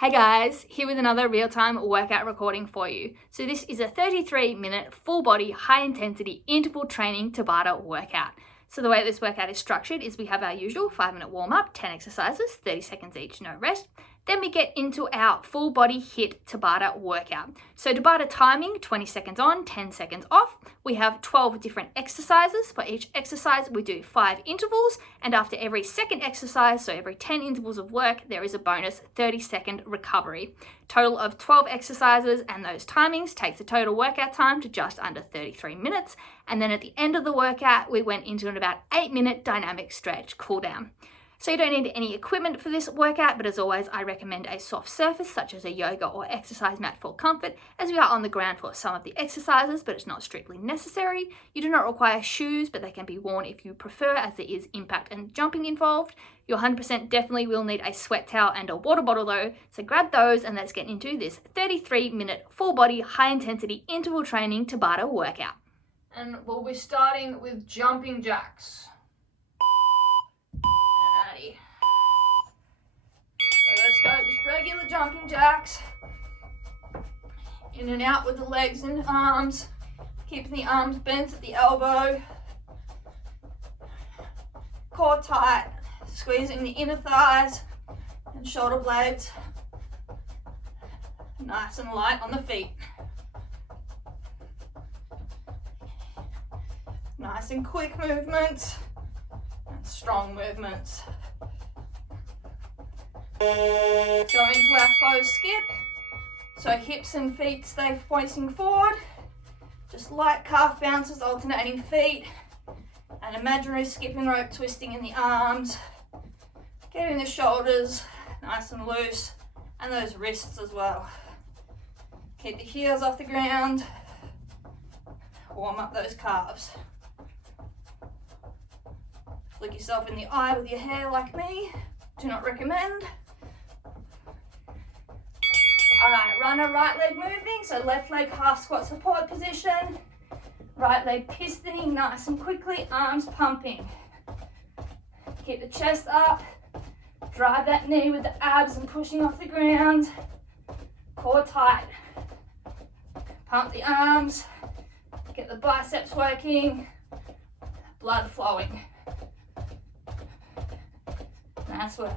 Hey guys, here with another real-time workout recording for you. So this is a 33-minute full body high intensity interval training Tabata workout. So the way this workout is structured is we have our usual 5-minute warm-up, 10 exercises, 30 seconds each, no rest. Then we get into our full body HIIT Tabata workout. So Tabata timing, 20 seconds on, 10 seconds off. We have 12 different exercises. For each exercise, we do 5 intervals. And after every second exercise, so every 10 intervals of work, there is a bonus 30-second recovery. Total of 12 exercises, and those timings takes the total workout time to just under 33 minutes. And then at the end of the workout, we went into an about 8-minute dynamic stretch cool down. So you don't need any equipment for this workout, but as always, I recommend a soft surface such as a yoga or exercise mat for comfort, as we are on the ground for some of the exercises, but it's not strictly necessary. You do not require shoes, but they can be worn if you prefer, as there is impact and jumping involved. You 100% definitely will need a sweat towel and a water bottle though, so grab those and let's get into this 33-minute full body high intensity interval training Tabata workout. And we'll be starting with jumping jacks. So let's go, just regular jumping jacks. In and out with the legs and arms. Keeping the arms bent at the elbow. Core tight, squeezing the inner thighs and shoulder blades. Nice and light on the feet. Nice and quick movements and strong movements. Going to our faux skip. So hips and feet stay pointing forward. Just light calf bounces, alternating feet. An imaginary skipping rope twisting in the arms. Getting the shoulders nice and loose. And those wrists as well. Keep the heels off the ground. Warm up those calves. Flick yourself in the eye with your hair like me. Do not recommend. Alright, runner right leg moving, so left leg half squat support position. Right leg pistoning nice and quickly, arms pumping. Keep the chest up. Drive that knee with the abs and pushing off the ground. Core tight. Pump the arms. Get the biceps working. Blood flowing. Nice work.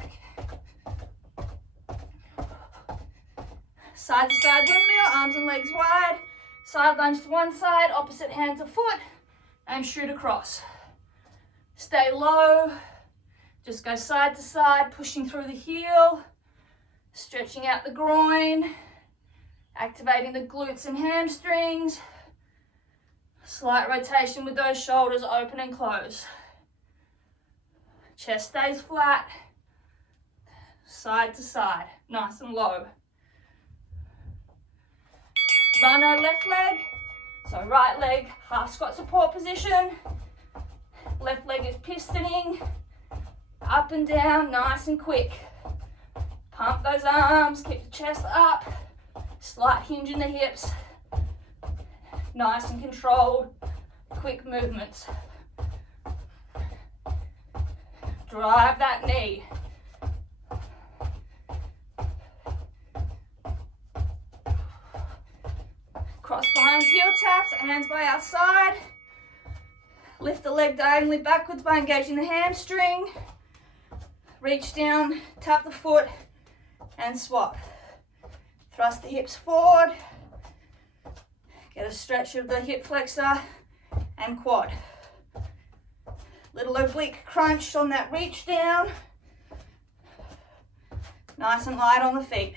Side to side windmill, arms and legs wide. Side lunge to one side, opposite hand to foot, and shoot across. Stay low. Just go side to side, pushing through the heel, stretching out the groin, activating the glutes and hamstrings. Slight rotation with those shoulders open and close. Chest stays flat, side to side, nice and low. Runner left leg, so right leg half squat support position. Left leg is pistoning, up and down, nice and quick. Pump those arms, keep the chest up, slight hinge in the hips. Nice and controlled, quick movements. Drive that knee. Cross behind heel taps, hands by our side. Lift the leg diagonally backwards by engaging the hamstring. Reach down, tap the foot, and swap. Thrust the hips forward. Get a stretch of the hip flexor and quad. Little oblique crunch on that reach down. Nice and light on the feet.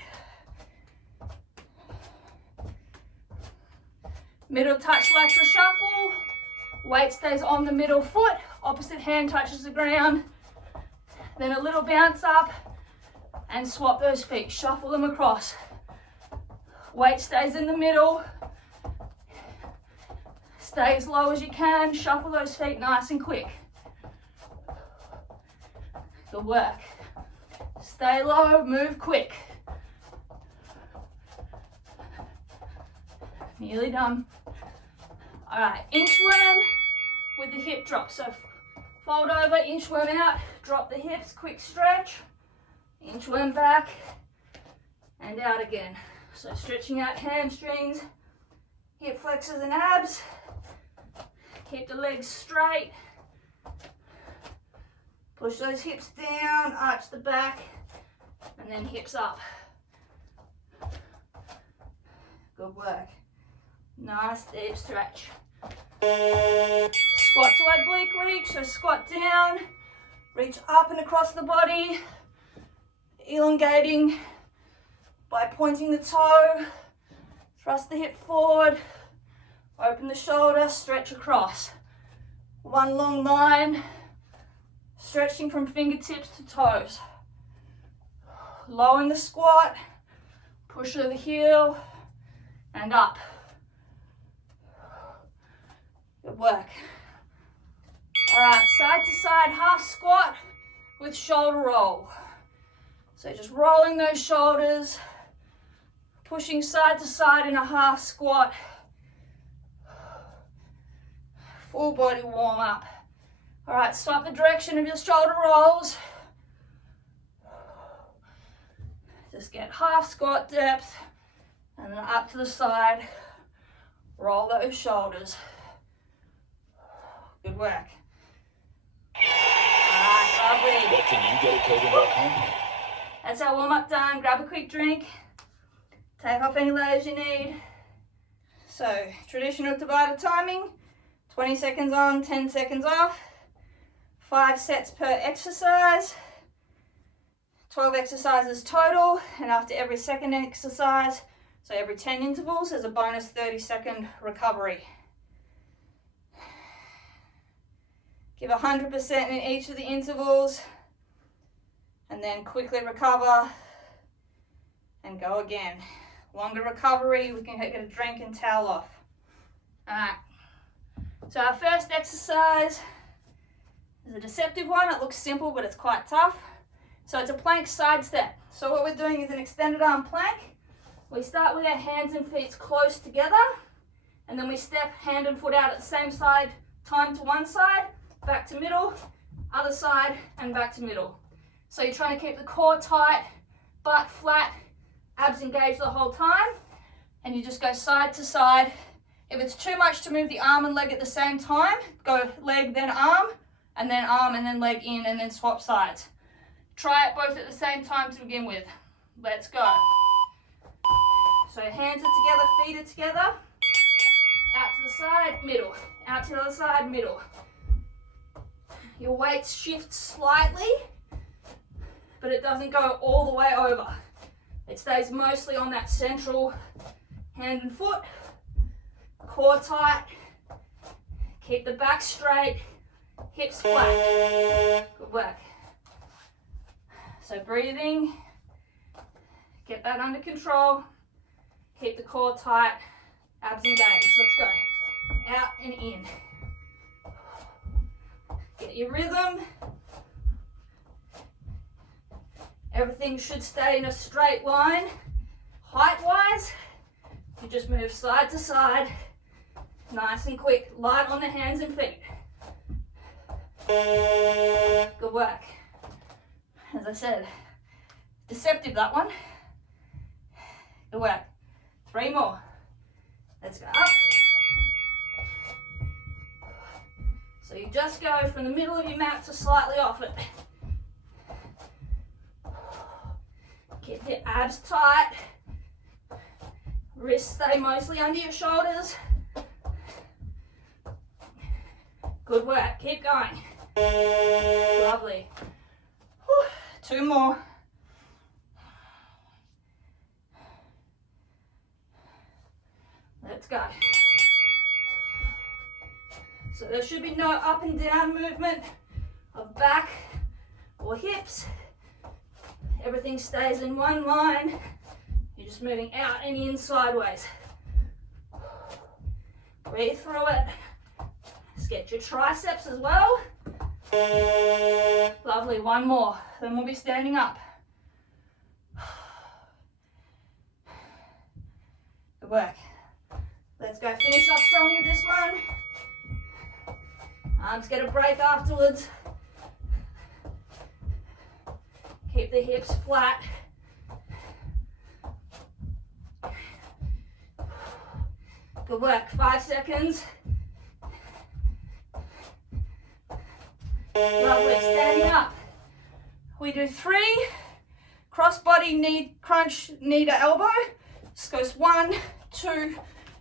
Middle touch lateral shuffle. Weight stays on the middle foot. Opposite hand touches the ground. Then a little bounce up and swap those feet. Shuffle them across. Weight stays in the middle. Stay as low as you can. Shuffle those feet nice and quick. Good work. Stay low, move quick. Nearly done. All right, inchworm with the hip drop. So fold over, inchworm out, drop the hips, quick stretch. Inchworm back and out again. So stretching out hamstrings, hip flexors and abs. Keep the legs straight. Push those hips down, arch the back, and then hips up. Good work. Nice deep stretch. Squat to oblique reach, so squat down, reach up and across the body, elongating by pointing the toe, thrust the hip forward, open the shoulder, stretch across. One long line, stretching from fingertips to toes. Lowering the squat, push to the heel, and up. Good work. All right, side to side half squat with shoulder roll. So just rolling those shoulders, pushing side to side in a half squat. Full body warm up. All right, swap the direction of your shoulder rolls. Just get half squat depth and then up to the side. Roll those shoulders. Good work. All right, lovely. What can you get at Kogan.com? That's our warm-up done. Grab a quick drink. Take off any layers you need. So, traditional Tabata timing. 20 seconds on, 10 seconds off. 5 sets per exercise. 12 exercises total. And after every second exercise, so every 10 intervals, there's a bonus 30-second recovery. Give 100% in each of the intervals, and then quickly recover and go again. Longer recovery, we can get a drink and towel off. All right, so our first exercise is a deceptive one. It looks simple, but it's quite tough. So it's a plank side step. So what we're doing is an extended arm plank. We start with our hands and feet close together, and then we step hand and foot out at the same side, time to one side, back to middle, other side, and back to middle. So you're trying to keep the core tight, butt flat, abs engaged the whole time, and you just go side to side. If it's too much to move the arm and leg at the same time, go leg, then arm, and then leg in, and then swap sides. Try it both at the same time to begin with. Let's go. So hands are together, feet are together. Out to the side, middle. Out to the other side, middle. Your weight shifts slightly, but it doesn't go all the way over. It stays mostly on that central hand and foot. Core tight. Keep the back straight. Hips flat. Good work. So breathing. Get that under control. Keep the core tight. Abs engaged. Let's go. Out and in. Get your rhythm. Everything should stay in a straight line. Height-wise, you just move side to side, nice and quick, light on the hands and feet. Good work. As I said, deceptive that one. Good work. 3 more. Let's go up. So you just go from the middle of your mat to slightly off it. Keep your abs tight. Wrists stay mostly under your shoulders. Good work. Keep going. Lovely. Whew. 2 more. Let's go. So there should be no up and down movement of back or hips. Everything stays in one line. You're just moving out and in sideways. Breathe through it. Let's get your triceps as well. Lovely, 1 more. Then we'll be standing up. Good work. Let's go finish up strong with this one. Arms get a break afterwards. Keep the hips flat. Good work. 5 seconds. Lovely. Standing up. We do 3 cross body knee crunch, knee to elbow. Just goes 1, 2,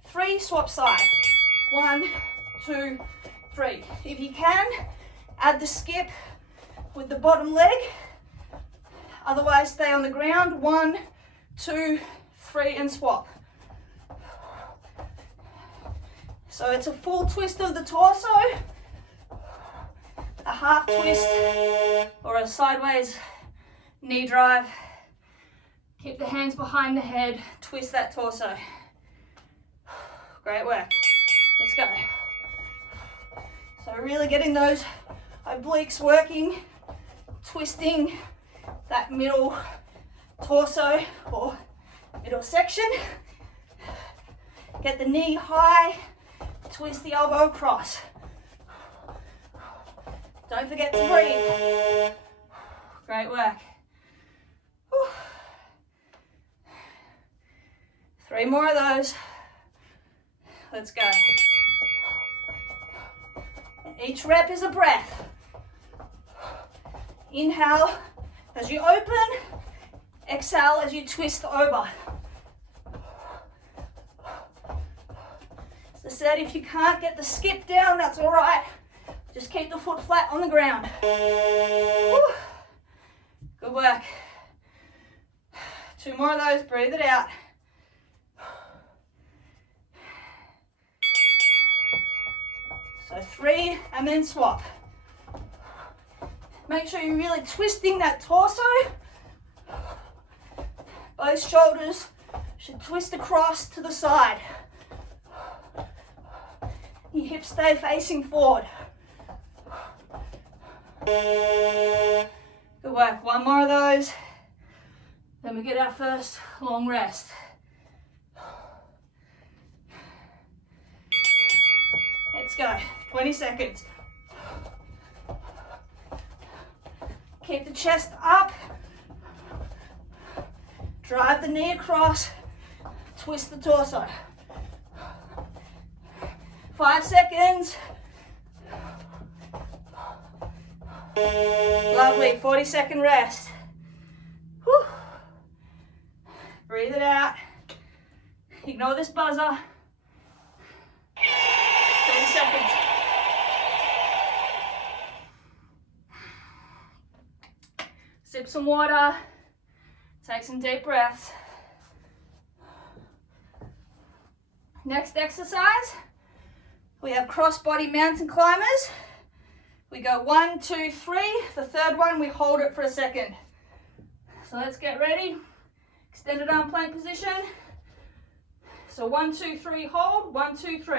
3. Swap side. 1, 2, 3. If you can, add the skip with the bottom leg. Otherwise, stay on the ground. 1, 2, 3, and swap. So it's a full twist of the torso, a half twist, or a sideways knee drive. Keep the hands behind the head, twist that torso. Great work. Let's go. So really getting those obliques working, twisting that middle torso or middle section. Get the knee high, twist the elbow across. Don't forget to breathe. Great work. 3 more of those. Let's go. Each rep is a breath. Inhale as you open, exhale as you twist over. As I said, if you can't get the skip down, that's all right. Just keep the foot flat on the ground. Woo. Good work. 2 more of those, breathe it out. So 3 and then swap. Make sure you're really twisting that torso. Both shoulders should twist across to the side. Your hips stay facing forward. Good work. 1 more of those. Then we get our first long rest. Let's go. 20 seconds. Keep the chest up. Drive the knee across. Twist the torso. 5 seconds. Lovely. 40-second rest. Whew. Breathe it out. Ignore this buzzer. 30 seconds. Sip some water. Take some deep breaths. Next exercise, we have cross-body mountain climbers. We go 1, 2, 3. The third one, we hold it for a second. So let's get ready. Extended arm plank position. So 1, 2, 3, hold. 1, 2, 3.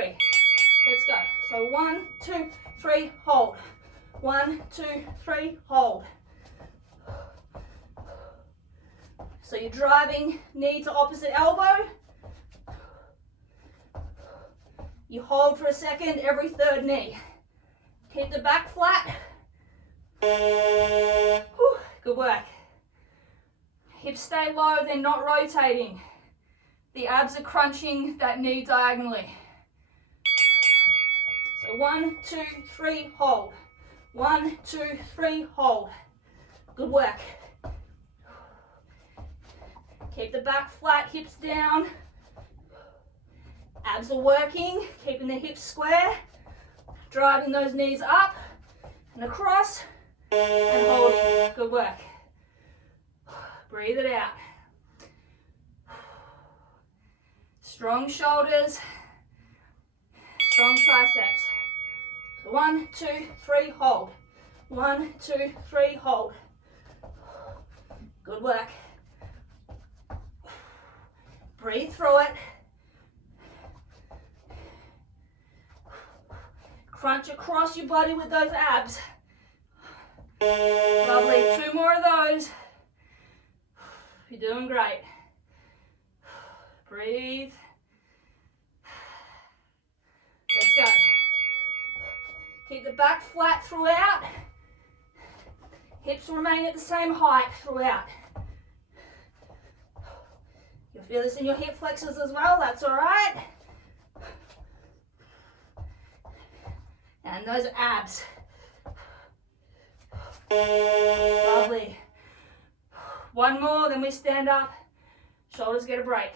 Let's go. So 1, 2, 3, hold. 1, 2, 3, hold. So you're driving knee to opposite elbow. You hold for a second every third knee. Keep the back flat. Whew, good work. Hips stay low, they're not rotating. The abs are crunching that knee diagonally. So 1, 2, 3, hold. 1, 2, 3, hold. Good work. Keep the back flat, hips down. Abs are working, keeping the hips square. Driving those knees up and across and holding. Good work. Breathe it out. Strong shoulders, strong triceps. So 1, 2, 3, hold. 1, 2, 3, hold. Good work. Breathe through it. Crunch across your body with those abs. Lovely. 2 more of those. You're doing great. Breathe. Let's go. Keep the back flat throughout. Hips remain at the same height throughout. You'll feel this in your hip flexors as well, that's all right. And those abs. Lovely. One more, then we stand up. Shoulders get a break.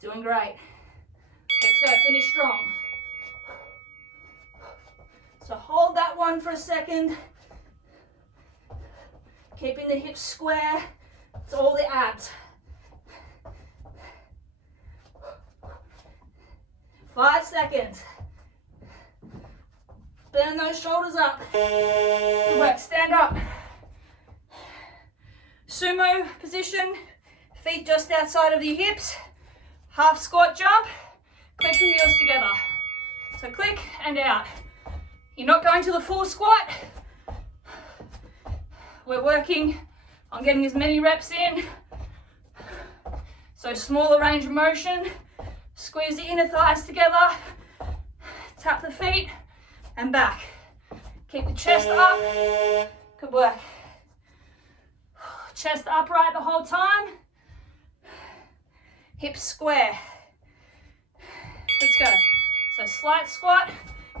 Doing great. Let's go, finish strong. So hold that one for a second. Keeping the hips square. It's all the abs. 5 seconds. Bend those shoulders up. Good work, stand up. Sumo position, feet just outside of the hips. Half squat jump, click the heels together. So click and out. You're not going to the full squat. We're working on getting as many reps in. So smaller range of motion. Squeeze the inner thighs together. Tap the feet and back. Keep the chest up. Good work. Chest upright the whole time. Hips square. Let's go. So slight squat,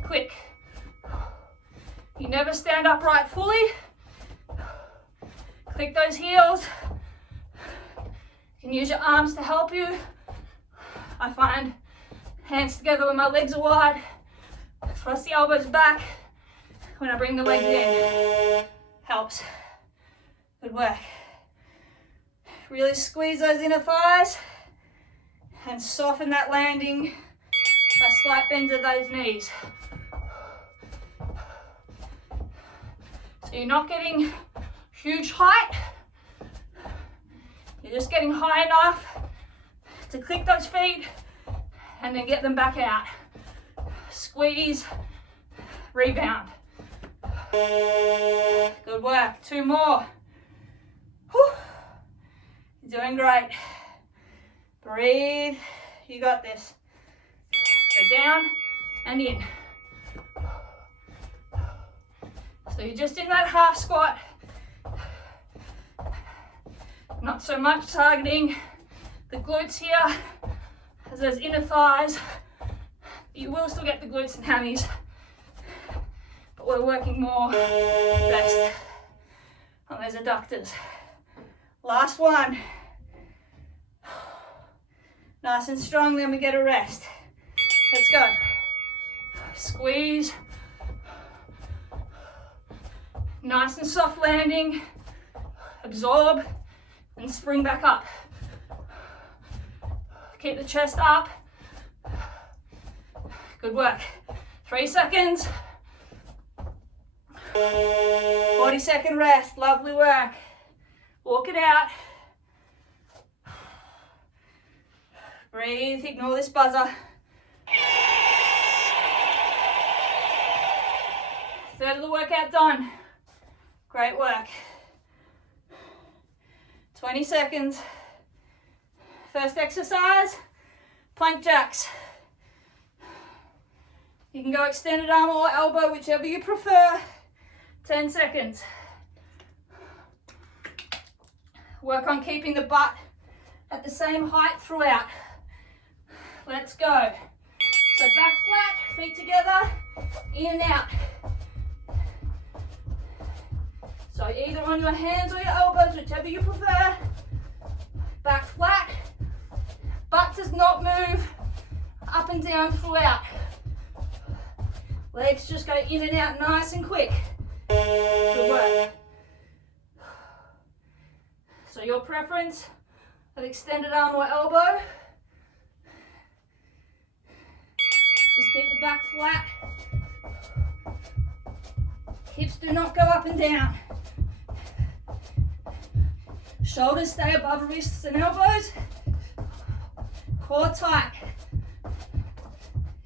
quick. You never stand upright fully. Click those heels. You can use your arms to help you. I find hands together when my legs are wide. Thrust the elbows back when I bring the legs in. Helps. Good work. Really squeeze those inner thighs and soften that landing by slight bends of those knees. So you're not getting huge height. You're just getting high enough to click those feet and then get them back out. Squeeze, rebound. Good work. 2 more. Whew. You're doing great. Breathe. You got this. Go down and in. So you're just in that half squat. Not so much targeting the glutes here as those inner thighs. You will still get the glutes and hammies, but we're working more best on those adductors. Last one. Nice and strong, then we get a rest. Let's go. Squeeze. Nice and soft landing. Absorb and spring back up. Keep the chest up. Good work. 3 seconds. 40-second rest. Lovely work. Walk it out. Breathe. Ignore this buzzer. Third of the workout done. Great work. 20 seconds. First exercise, plank jacks. You can go extended arm or elbow, whichever you prefer. 10 seconds. Work on keeping the butt at the same height throughout. Let's go. So back flat, feet together, in and out. So either on your hands or your elbows, whichever you prefer. Back flat. Butt does not move up and down throughout. Legs just go in and out nice and quick. Good work. So your preference of extended arm or elbow. Just keep the back flat. Hips do not go up and down. Shoulders stay above wrists and elbows. Core tight.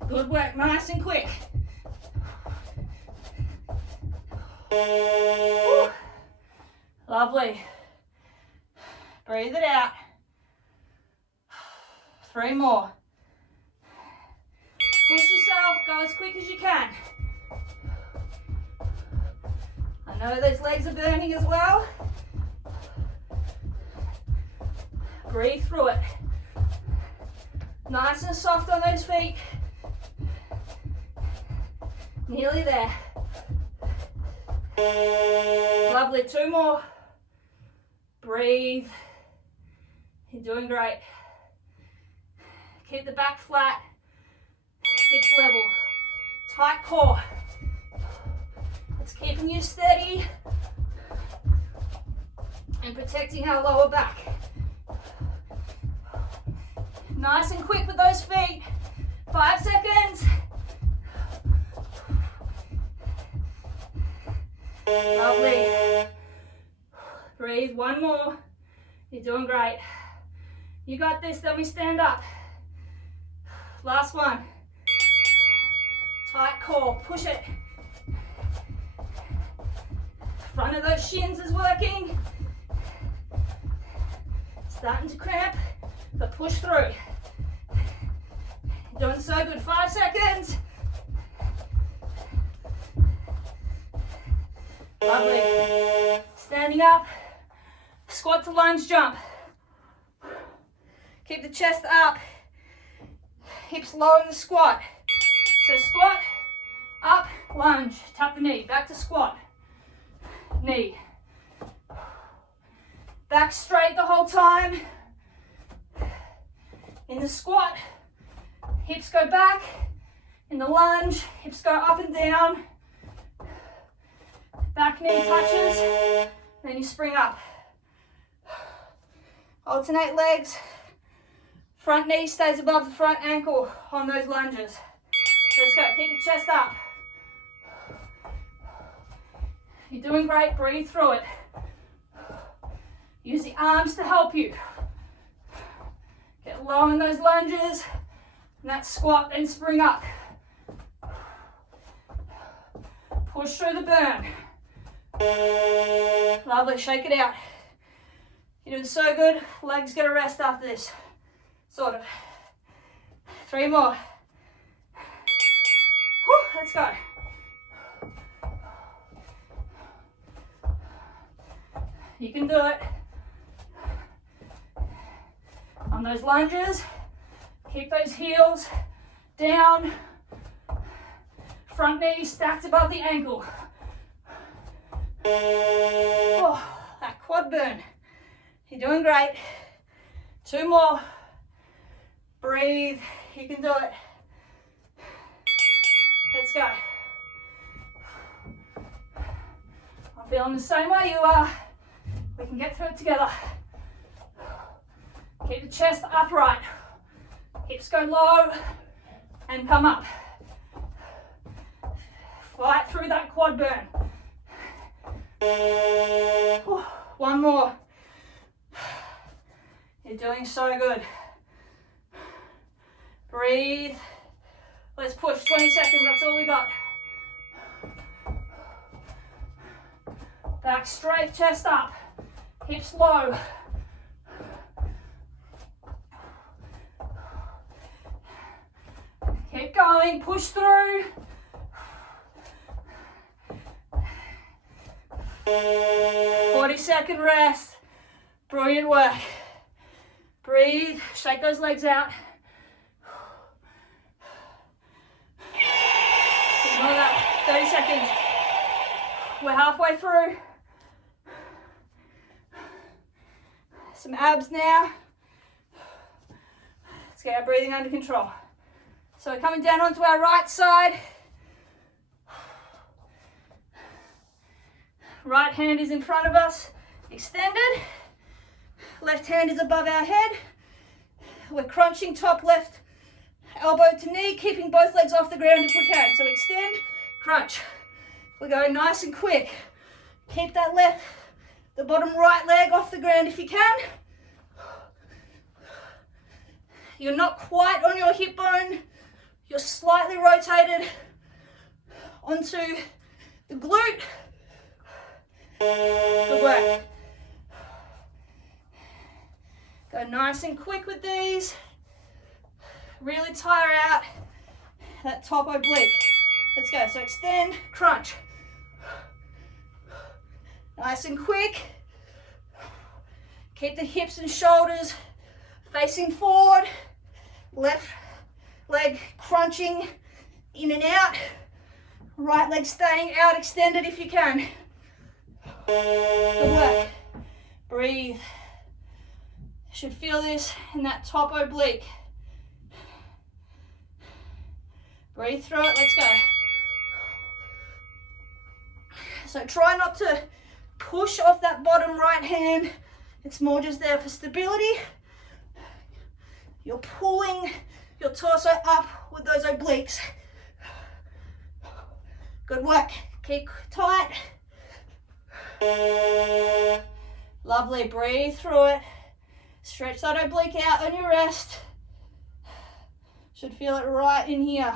Good work, nice and quick. Woo. Lovely. Breathe it out. 3 more. Push yourself, go as quick as you can. I know those legs are burning as well. Breathe through it. Nice and soft on those feet. Nearly there. Lovely, 2 more. Breathe. You're doing great. Keep the back flat, hips level, tight core. It's keeping you steady and protecting our lower back. Nice and quick with those feet. 5 seconds. Lovely. Breathe, 1 more. You're doing great. You got this, then we stand up. Last one. Tight core, push it. Front of those shins is working. Starting to cramp, but push through. You're doing so good, 5 seconds. Lovely. Standing up, squat to lunge jump. Keep the chest up, hips low in the squat. So squat, up, lunge, tap the knee, back to squat, knee. Back straight the whole time. In the squat, hips go back. In the lunge, hips go up and down. Back knee touches, then you spring up. Alternate legs. Front knee stays above the front ankle on those lunges. Let's go, keep the chest up. You're doing great, breathe through it. Use the arms to help you. Get low in those lunges, and that squat, then spring up. Push through the burn. Lovely, shake it out. You're doing so good, legs get a rest after this. Sort of. 3 more. Whew, let's go. You can do it. On those lunges, keep those heels down. Front knee stacked above the ankle. Oh, that quad burn. You're doing great. 2 more. Breathe. You can do it. Let's go. I'm feeling the same way you are. We can get through it together. Keep the chest upright. Hips go low and come up. Fight through that quad burn. 1 more. You're doing so good. Breathe. Let's push 20 seconds, that's all we got. Back straight, chest up. Hips low. Keep going, push through. 40-second rest. Brilliant work. Breathe, shake those legs out. Ignore that, 30 seconds. We're halfway through. Some abs now. Let's get our breathing under control. So we're coming down onto our right side. Right hand is in front of us, extended. Left hand is above our head. We're crunching top left elbow to knee, keeping both legs off the ground if we can. So extend, crunch. We're going nice and quick. Keep that the bottom right leg off the ground if you can. You're not quite on your hip bone. You're slightly rotated onto the glute. Good work. Go nice and quick with these. Really tire out that top oblique. Let's go. So extend, crunch. Nice and quick. Keep the hips and shoulders facing forward. Left leg crunching in and out. Right leg staying out extended if you can. Good work. Breathe. Should feel this in that top oblique. Breathe through it, let's go. So try not to push off that bottom right hand. It's more just there for stability. You're pulling your torso up with those obliques. Good work. Keep tight. Lovely. Breathe through it. Stretch that oblique out on your rest. Should feel it right in here.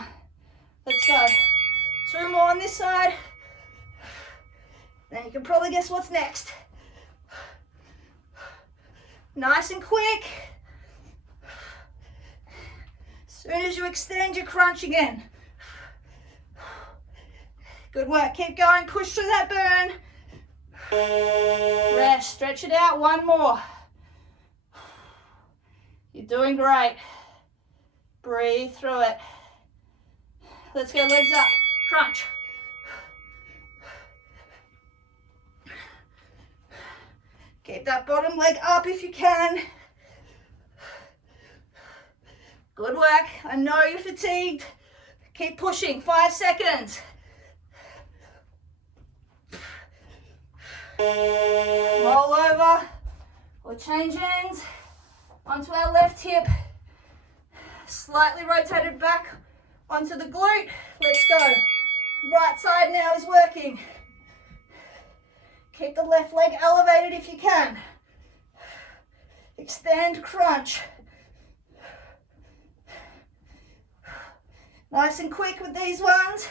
Let's go. 2 more on this side. Then you can probably guess what's next. Nice and quick. As soon as you extend, you crunch again. Good work. Keep going. Push through that burn. Rest. Stretch it out. 1 more. You're doing great. Breathe through it. Let's go. Legs up. Crunch. Keep that bottom leg up if you can. Good work. I know you're fatigued. Keep pushing. 5 seconds. Roll over or change ends onto our left hip. Slightly rotated back onto the glute. Let's go. Right side now is working. Keep the left leg elevated if you can. Extend, crunch. Nice and quick with these ones.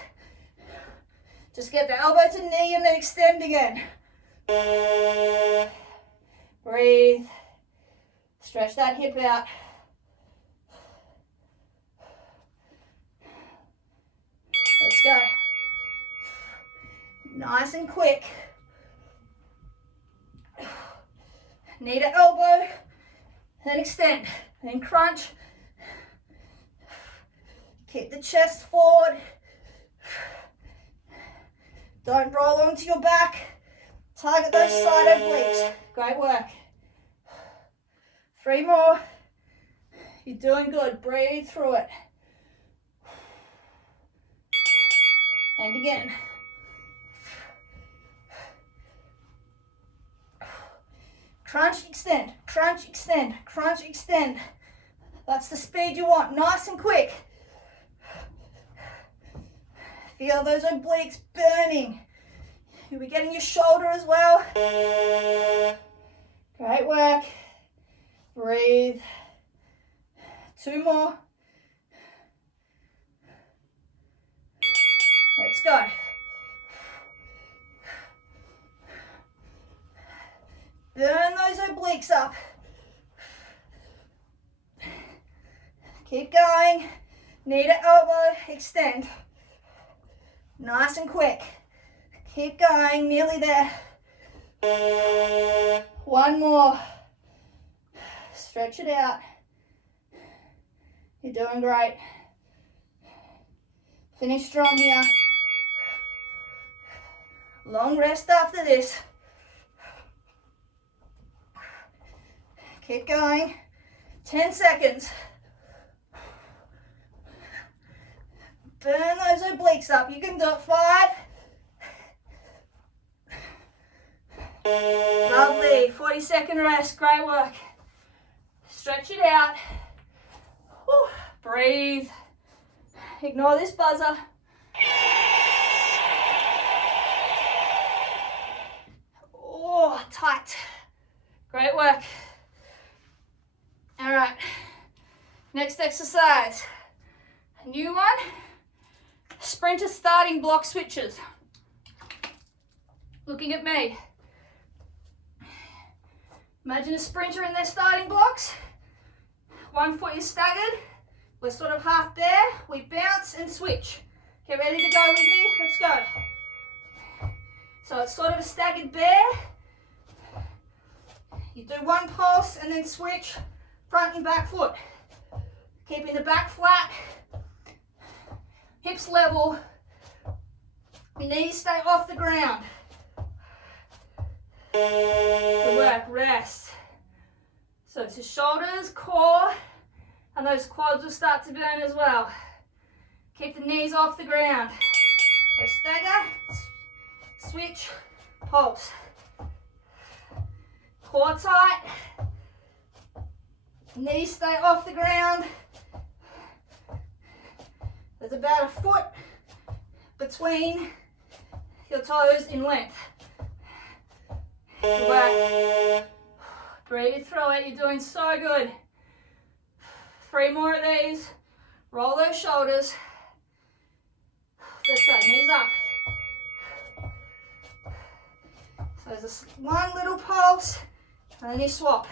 Just get the elbow to knee and then extend again. Breathe. Stretch that hip out. Let's go. Nice and quick. Knee to elbow, then extend, then crunch. Keep the chest forward. Don't roll onto your back. Target those side obliques. Great work. 3 more. You're doing good. Breathe through it. And again. Crunch, extend, crunch, extend, crunch, extend. That's the speed you want. Nice and quick. Feel those obliques burning. You'll be getting your shoulder as well. Great work. Breathe. 2 more. Let's go. Burn those obliques up. Keep going. Knee to elbow, extend. Nice and quick. Keep going, nearly there. 1 more. Stretch it out. You're doing great. Finish strong here. Long rest after this. Keep going. 10 seconds. Burn those obliques up. You can do it. 5. Lovely. 40-second rest. Great work. Stretch it out. Whew. Breathe. Ignore this buzzer. Oh, tight. Great work. All right. Next exercise. A new one. Sprinter starting block switches. Looking at me. Imagine a sprinter in their starting blocks. 1 foot is staggered. We're sort of half there. We bounce and switch. Get ready to go with me. Let's go. So it's sort of a staggered bear. You do 1 pulse and then switch front and back foot. Keeping the back flat. Hips level. Your knees stay off the ground. Good work, rest. So it's your shoulders, core, and those quads will start to burn as well. Keep the knees off the ground. So stagger, switch, pulse. Core tight. Knees stay off the ground. There's about a foot between your toes in length. Good work. Breathe through it. You're doing so good. 3 more of these. Roll those shoulders. Let's go. Knees up. So there's one little pulse, and then you swap.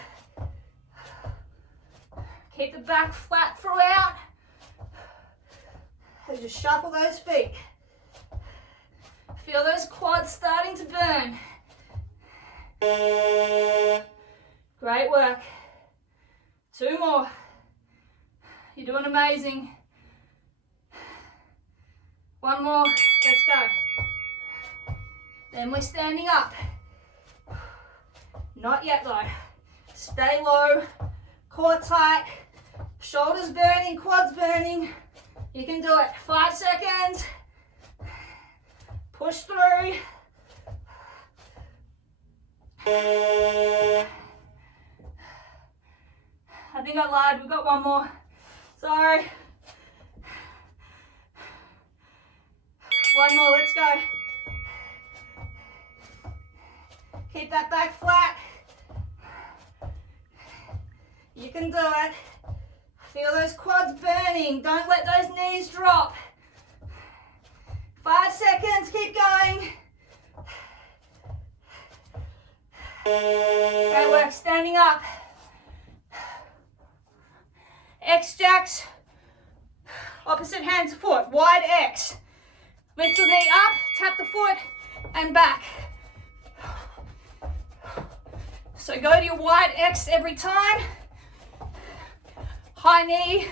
Keep the back flat throughout. And just shuffle those feet. Feel those quads starting to burn. Great work. 2 more. You're doing amazing. 1 more. Let's go. Then we're standing up. Not yet though. Stay low. Core tight. Shoulders burning. Quads burning. You can do it. 5 seconds. Push through. I think I lied. We've got 1 more. Sorry. 1 more. Let's go. Keep that back flat. You can do it. Feel those quads burning. Don't let those knees drop. 5 seconds. Keep going. Great work. Standing up. X jacks. Opposite hand to foot. Wide X. Lift the knee up. Tap the foot and back. So go to your wide X every time. High knee,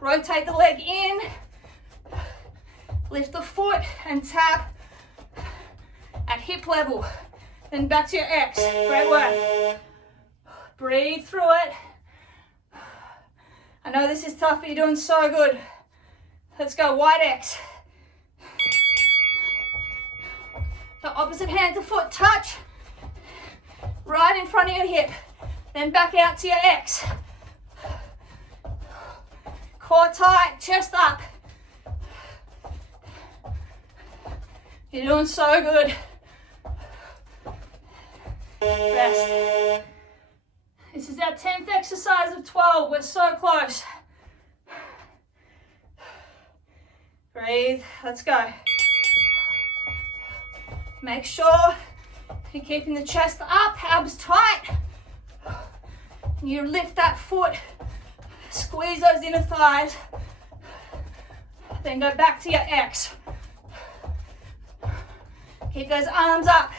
rotate the leg in, lift the foot and tap at hip level. Then back to your X. Great work. Breathe through it. I know this is tough, but you're doing so good. Let's go, wide X. So opposite hand to foot touch, right in front of your hip. Then back out to your X. Core tight, chest up. You're doing so good. Rest. This is our 10th exercise of 12. We're so close. Breathe. Let's go. Make sure you're keeping the chest up, abs tight. You lift that foot. Squeeze those inner thighs. Then go back to your X. Keep those arms up.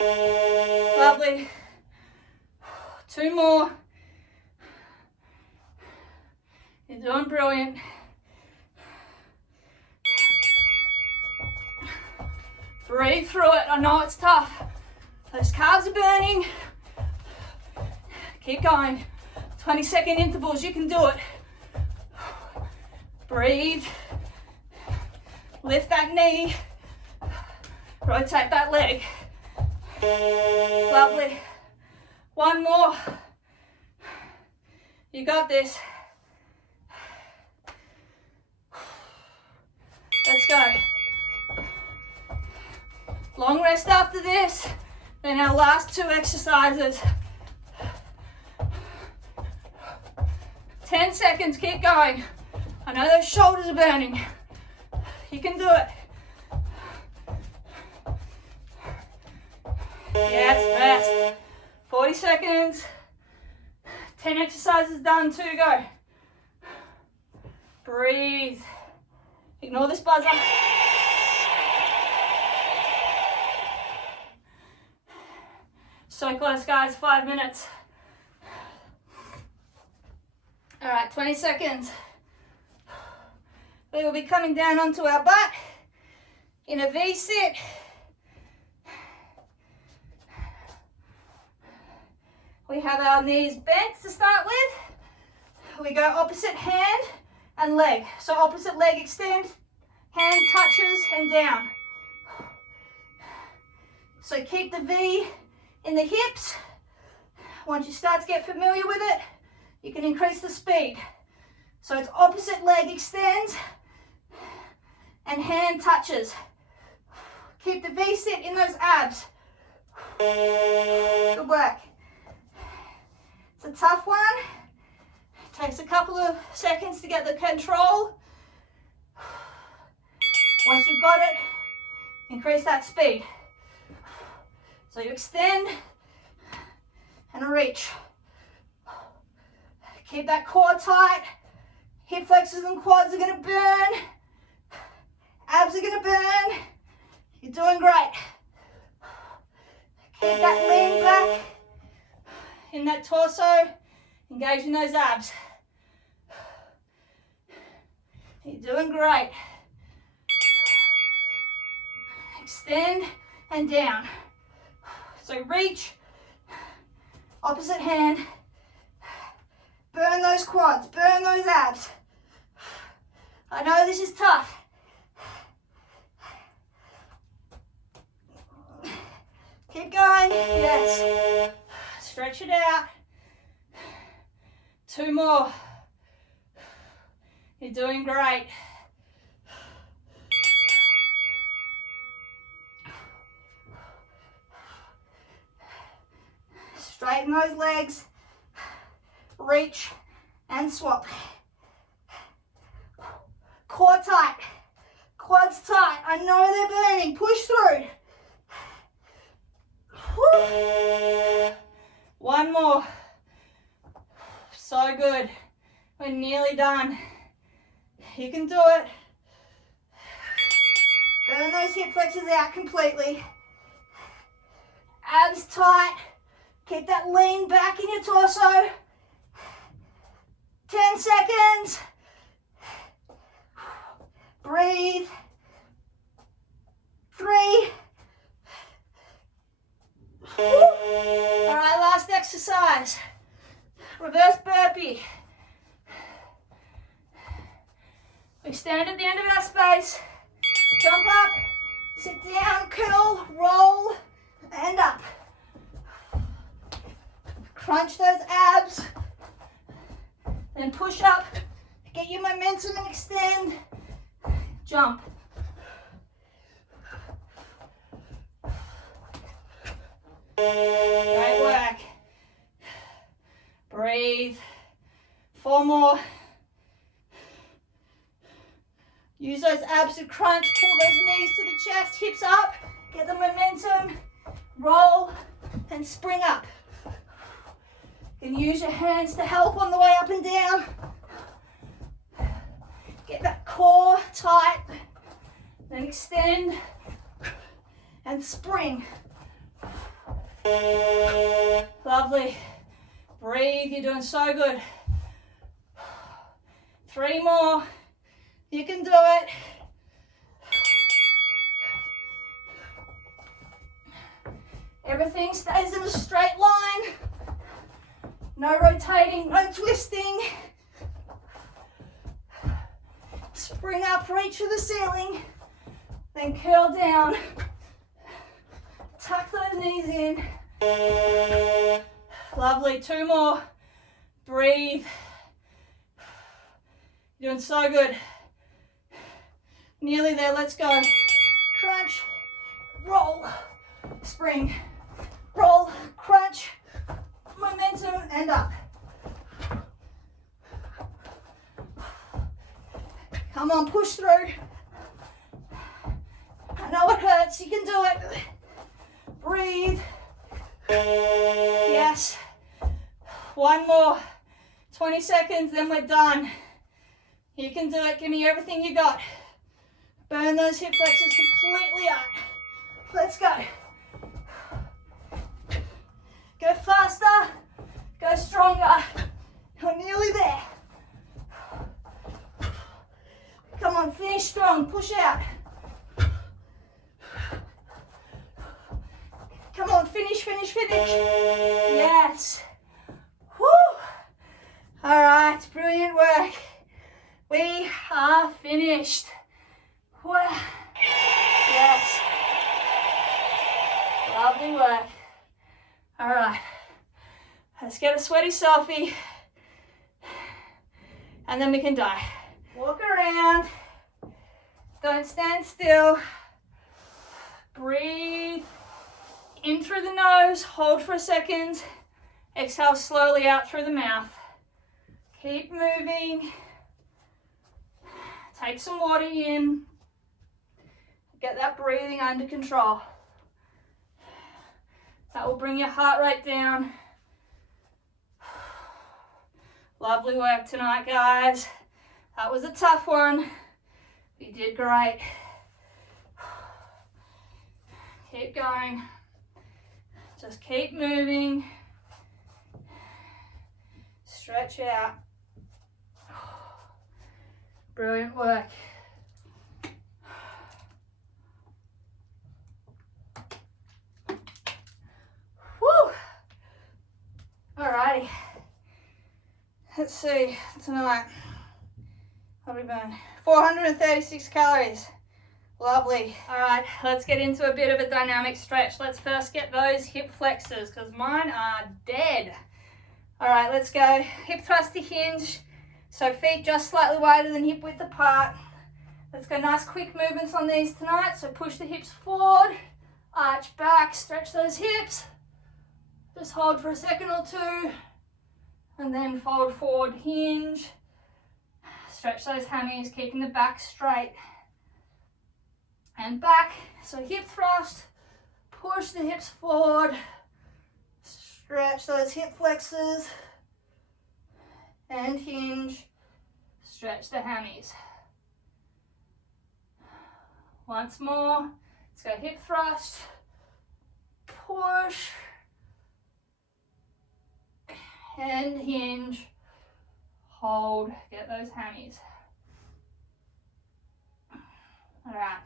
Lovely. 2 more. You're doing brilliant. Breathe through it. I know it's tough. Those calves are burning. Keep going. 20-second intervals, you can do it. Breathe. Lift that knee. Rotate that leg. Lovely. 1 more. You got this. Let's go. Long rest after this. Then our last 2 exercises. 10 seconds, keep going. I know those shoulders are burning. You can do it. Yes, rest. 40 seconds. 10 exercises done, 2 to go. Breathe. Ignore this buzzer. So close, guys, 5 minutes. All right, 20 seconds. We will be coming down onto our butt. In a V sit, we have our knees bent to start with. We go opposite hand and leg. So opposite leg extend, hand touches and down. So keep the V in the hips. Once you start to get familiar with it, you can increase the speed. So it's opposite leg extends and hand touches. Keep the V sit in those abs. Good work. It's a tough one. It takes a couple of seconds to get the control. Once you've got it, increase that speed. So you extend and reach. Keep that core tight. Hip flexors and quads are going to burn. Abs are going to burn. You're doing great. Keep that lean back in that torso. Engaging those abs. You're doing great. Extend and down. So reach, opposite hand, burn those quads, burn those abs. I know this is tough. Keep going, yes. Stretch it out. 2 more. You're doing great. Straighten those legs, reach and swap. Core tight, quads tight. I know they're burning, push through. Woo. 1 more. So good. We're nearly done. You can do it. Burn those hip flexors out completely. Abs tight. Keep that lean back in your torso. 10 seconds. Breathe. 3. All right, last exercise. Reverse burpee. We stand at the end of our space. Jump up, sit down, curl, roll, and up. Crunch those abs, then push up, get your momentum and extend, jump. Great work. Breathe. 4 more. Use those abs to crunch, pull those knees to the chest, hips up, get the momentum, roll, and spring up. You can use your hands to help on the way up and down. Get that core tight, then extend and spring. Lovely. Breathe, you're doing so good. 3 more. You can do it. Everything stays in a straight line. No rotating, no twisting. Spring up, reach for the ceiling. Then curl down. Tuck those knees in. Lovely, 2 more. Breathe. You're doing so good. Nearly there, let's go. Crunch, roll, spring, roll, crunch, momentum, and up. Come on, push through. I know it hurts, you can do it. Breathe. Yes. 1 more. 20 seconds, then we're done. You can do it, give me everything you got. Burn those hip flexors completely up. Let's go. Go faster, go stronger. You're nearly there. Come on, finish strong, push out. finish. Yes. Woo. All right, brilliant work. We are finished. Wow. Yes. Lovely work. All right. Let's get a sweaty selfie. And then we can die. Walk around. Don't stand still. Breathe in through the nose. Hold for a second. Exhale slowly out through the mouth. Keep moving. Take some water in. Get that breathing under control. That will bring your heart rate down. Lovely work tonight, guys. That was a tough one. You did great. Keep going. Just keep moving. Stretch out. Brilliant work. Woo! Alrighty. Let's see, tonight, what have we burned? 436 calories. Lovely. All right, let's get into a bit of a dynamic stretch. Let's first get those hip flexors because mine are dead. All right, let's go. Hip thrust to hinge. So feet just slightly wider than hip width apart. Let's go nice quick movements on these tonight. So push the hips forward, arch back, stretch those hips. Just hold for a second or two. And then fold forward, hinge. Stretch those hammies, keeping the back straight. And back, so hip thrust, push the hips forward, stretch those hip flexors, and hinge, stretch the hammies. Once more, let's go hip thrust, push, and hinge, hold, get those hammies. All right.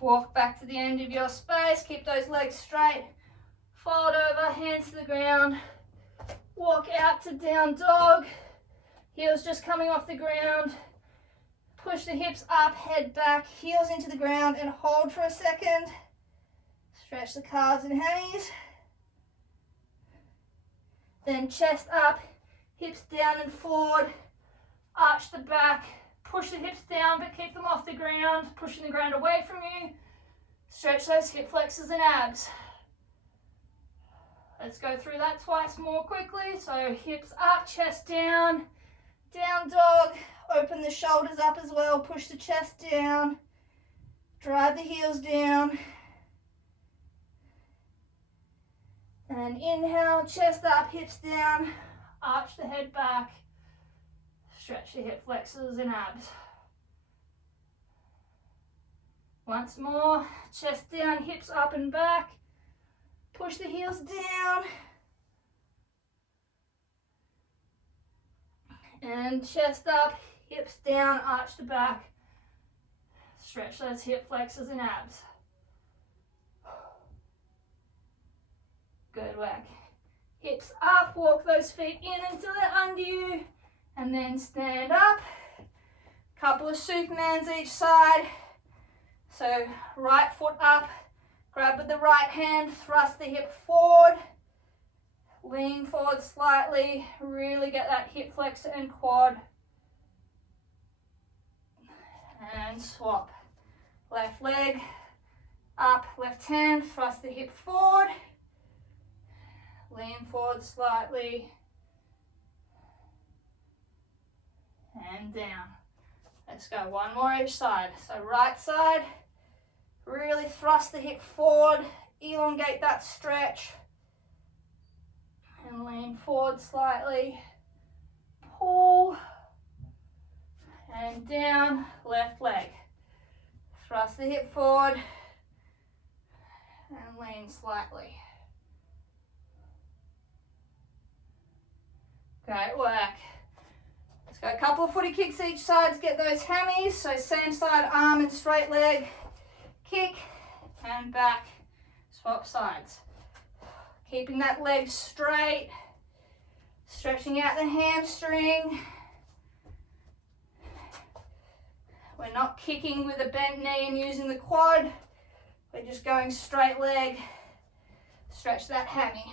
Walk back to the end of your space, keep those legs straight, fold over, hands to the ground, walk out to down dog, heels just coming off the ground, push the hips up, head back, heels into the ground and hold for a second, stretch the calves and hammies, then chest up, hips down and forward, arch the back, push the hips down but keep them off the ground, pushing the ground away from you. Stretch those hip flexors and abs. Let's go through that twice more quickly. So hips up, chest down, down dog. Open the shoulders up as well, push the chest down, drive the heels down. And inhale, chest up, hips down, arch the head back. Stretch the hip flexors and abs. Once more, chest down, hips up and back. Push the heels down. And chest up, hips down, arch the back. Stretch those hip flexors and abs. Good work. Hips up, walk those feet in until they're under you. And then stand up, couple of Supermans each side. So right foot up, grab with the right hand, thrust the hip forward, lean forward slightly, really get that hip flexor and quad. And swap. Left leg up, left hand, thrust the hip forward, lean forward slightly, and down. Let's go one more each side. So right side, really thrust the hip forward, elongate that stretch, and lean forward slightly, pull, and down, left leg. Thrust the hip forward, and lean slightly. Great work. Let's go a couple of footy kicks each side to get those hammies. So same side, arm and straight leg, kick and back, swap sides. Keeping that leg straight, stretching out the hamstring. We're not kicking with a bent knee and using the quad. We're just going straight leg. Stretch that hammy.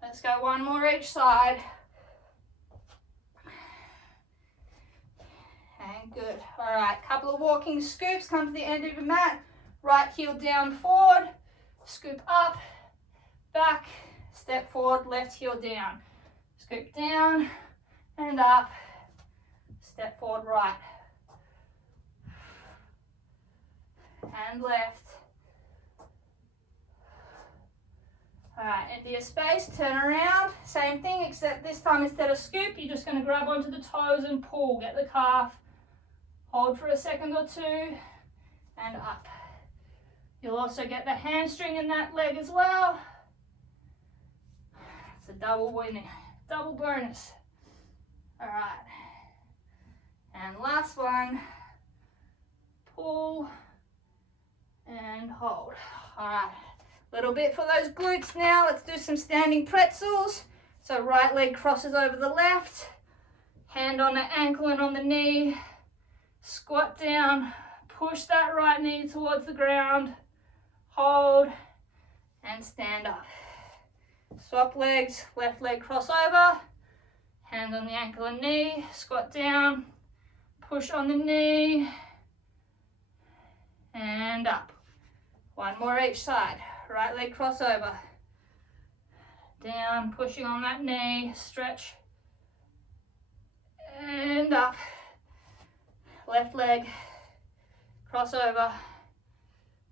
Let's go one more each side. And good. All right, couple of walking scoops. Come to the end of your mat. Right heel down, forward. Scoop up, back, step forward, left heel down. Scoop down and up, step forward, right. And left. All right, into your space, turn around. Same thing, except this time instead of scoop, you're just going to grab onto the toes and pull. Get the calf, hold for a second or two, and up. You'll also get the hamstring in that leg as well. It's a double winning, double bonus. All right, and last one, pull and hold. All right, little bit for those glutes now. Let's do some standing pretzels. So right leg crosses over the left, hand on the ankle and on the knee, squat down, push that right knee towards the ground, hold, and stand up. Swap legs, left leg cross over, hand on the ankle and knee, squat down, push on the knee, and up. One more each side. Right leg cross over, down, pushing on that knee, stretch, and up. Left leg, cross over,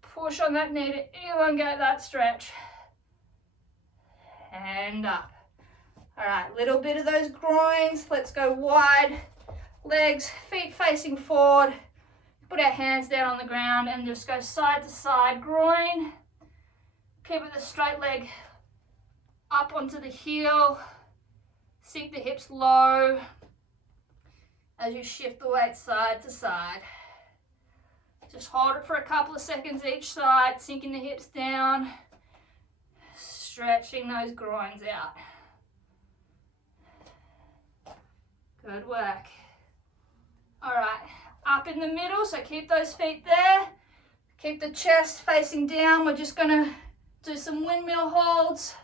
push on that knee to elongate that stretch, and up. All right, little bit of those groins. Let's go wide, legs, feet facing forward. Put our hands down on the ground and just go side to side, groin. Keep it the straight leg up onto the heel. Sink the hips low as you shift the weight side to side. Just hold it for a couple of seconds each side, sinking the hips down, stretching those groins out. Good work. All right, up in the middle, so keep those feet there. Keep the chest facing down. We're just gonna do some windmill holds.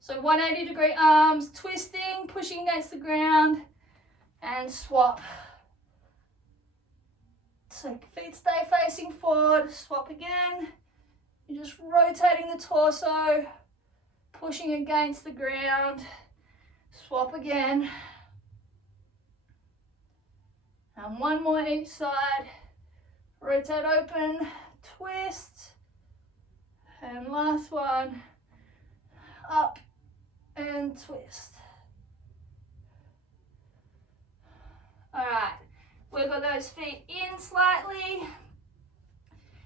So 180-degree arms, twisting, pushing against the ground, and swap. So feet stay facing forward, swap again. You're just rotating the torso, pushing against the ground, swap again. And one more each side. Rotate open, twist, and last one, up and twist. All right, wiggle those feet in slightly.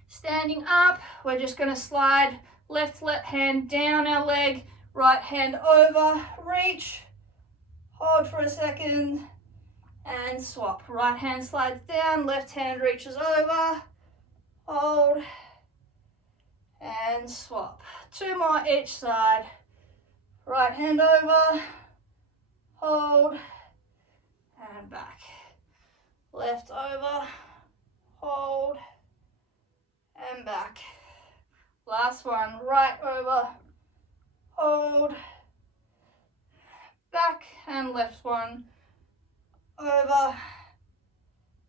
Standing up, we're just gonna slide left hand down our leg, right hand over, reach, hold for a second, and swap. Right hand slides down, left hand reaches over, hold, and swap. Two more each side. Right hand over, hold, and back. Left over, hold, and back. Last one, right over, hold, back, and left one, over,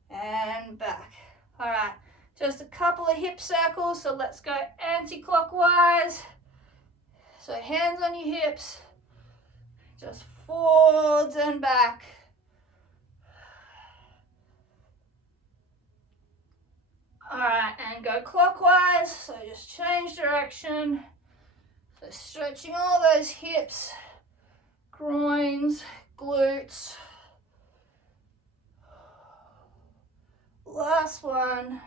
and back. All right, just a couple of hip circles, so let's go anti-clockwise. So hands on your hips, just forwards and back. All right, and go clockwise, so just change direction. So stretching all those hips, groins, glutes. Last one.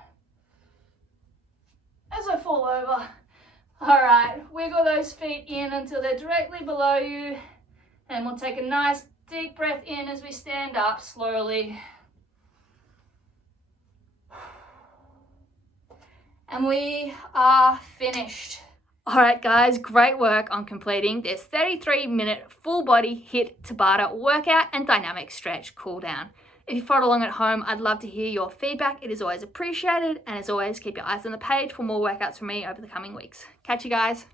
As I fall over. All right, wiggle those feet in until they're directly below you, and we'll take a nice deep breath in as we stand up slowly. And we are finished. Alright guys, great work on completing this 33-minute full body HIIT Tabata workout and dynamic stretch cool down. If you followed along at home, I'd love to hear your feedback. It is always appreciated, and as always, keep your eyes on the page for more workouts from me over the coming weeks. Catch you guys.